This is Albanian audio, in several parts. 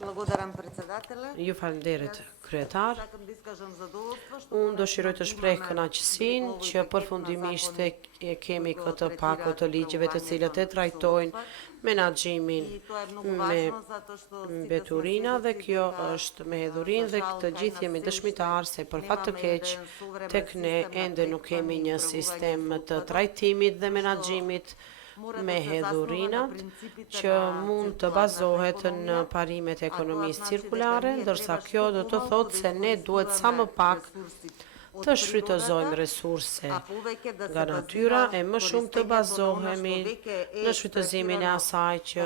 Благодарам председателя. Ju falenderit kryetar. Сакам да искажам задоволство што Unë dëshiroj të shpreh kënaqësinë që përfundimisht e kemi këtë paketë të ligjeve të cilat e trajtojnë menaxhimin me mbeturina dhe kjo është me hedhurin dhe të gjithë jemi dëshmitar se për fat të keq tek ne ende nuk kemi një sistem të trajtimit dhe menaxhimit me hedhurinat që mund të bazohet në parimet e ekonomisë cirkulare, ndërsa kjo do të thotë se ne duhet sa më pak të shfrytëzojmë resurse nga natyra e më shumë të bazohemi në shfrytëzimin e asaj që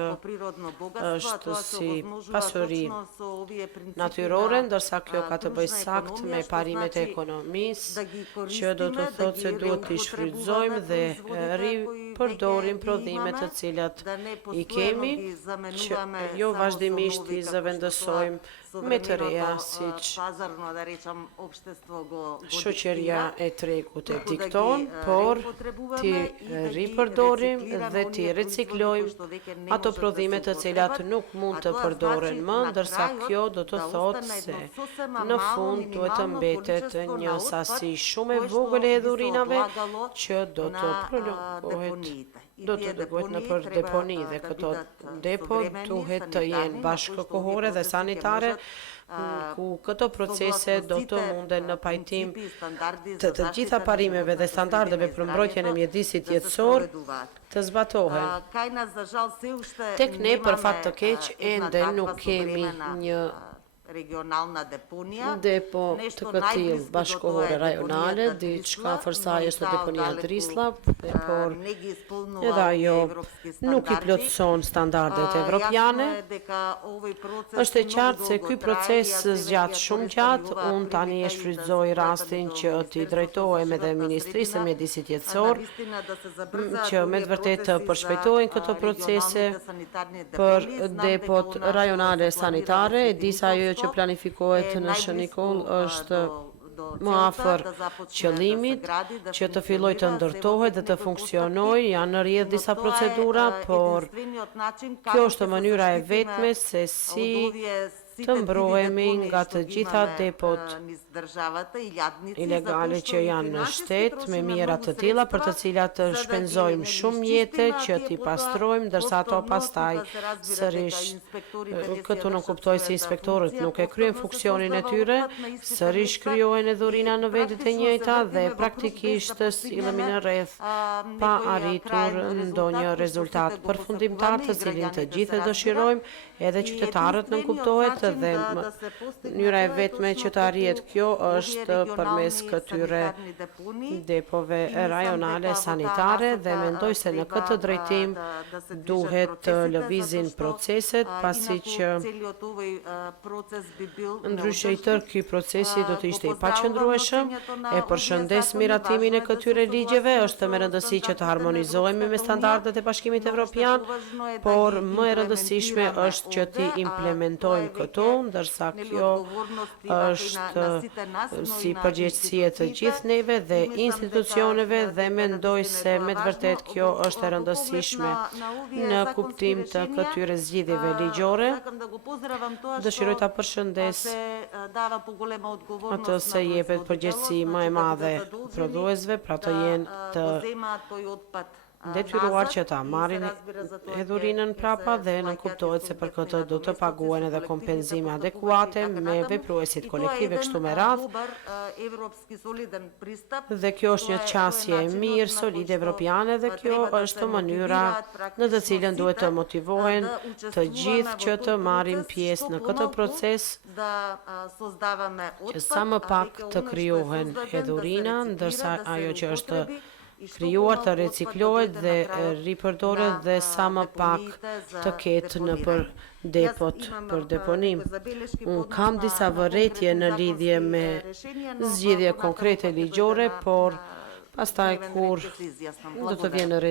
është si pasuri natyrore, ndërsa kjo ka të bëjë sakt me parimet e ekonomisë, që do të thotë se duhet të shfrytëzojmë dhe ripërdorim prodhimet të cilat i kemi, që jo vazhdimisht i zëvendësojmë me të reja, siç shoqëria e tregut e dikton, por ti ripërdorim dhe ti riciklojmë ato prodhime të cilat nuk mund të përdoren më, ndërsa kjo do të thotë se në fund duhet të mbetet një sasi shumë e vogël e hedhurinave që do të prolongohet. Do të dërgohet në për deponi dhe këto depo duhet të jenë bashkëkohore dhe sanitare ku këto procese do të munden në pajtim të gjitha parimeve dhe standardeve për mbrojtjen e mjedisit jetësor të zbatohen. Tek ne për fat të keq ende nuk kemi një depo të këtill bashkohore rajonale, diçka fërsaj është deponia Drisla, por edhe ajo nuk i plotëson standardet evropiane. Është e qartë se ky proces zgjat shumë gjatë, unë tani e shfrytëzoj rastin që t'i drejtohem edhe Ministrisë së Mjedisit Jetësor, që me të vërtetë të përshpejtojnë këto procese për depot rajonale sanitare, e disa ajo që planifikohet në Shënikoll është më afër qëllimit që të filloj të ndërtohet dhe të funksionojë, janë në rrjedh disa procedura, por kjo është mënyra e vetme se si të mbrohemi nga të gjitha depot ilegale që janë në shtet, me mjera të tilla për të cilat të shpenzojmë shumë jetë që t'i pastrojmë, ndërsa ato pastaj sërish këtu nuk kuptoj se inspektorët nuk e kryen funksionin e tyre, sërish krijohen hedhurina në vendet e njëjta dhe praktikisht sillemi në rreth pa arritur ndonjë rezultat përfundimtar të cilin të gjithë e dëshirojmë, edhe qytetarët nuk kuptohet dhe mënyra e vetme që të arrihet kjo është përmes këtyre depove rajonale sanitare dhe mendoj se në këtë drejtim duhet të lëvizin proceset, pasi që ndryshe i tërë ky procesi do të ishte i paqëndrueshëm. E përshëndes miratimin e këtyre ligjeve, është me rëndësi që të harmonizohemi me standardet e Bashkimit Evropian, por më e rëndësishme është që ti implementojmë këto, ndërsa kjo është si përgjegjësi e të gjithë neve dhe institucioneve dhe mendoj se me të vërtet kjo është e rëndësishme në kuptim të këtyre zgjidhjeve ligjore. Dëshiroj ta përshëndes atë se jepet përgjegjësi më e madhe prodhuesve, pra të jenë të detyruar që ta marrin hedhurinën prapa dhe nënkuptohet se për këtë do të paguhen edhe kompenzime adekuate me vepruesit kolektive kështu me radhë. Dhe kjo është një qasje e mirë, solide evropiane dhe kjo është mënyra në të cilën duhet të motivohen të gjithë që të marrin pjesë në këtë proces, që sa më pak të krijohen hedhurina, ndërsa ajo që është krijuar të reciklohet dhe ripërdoret dhe sa më pak të ketë në për depot për deponim. Unë kam disa vërretje në lidhje me zgjidhje konkrete ligjore, por pastaj kur do të vjen në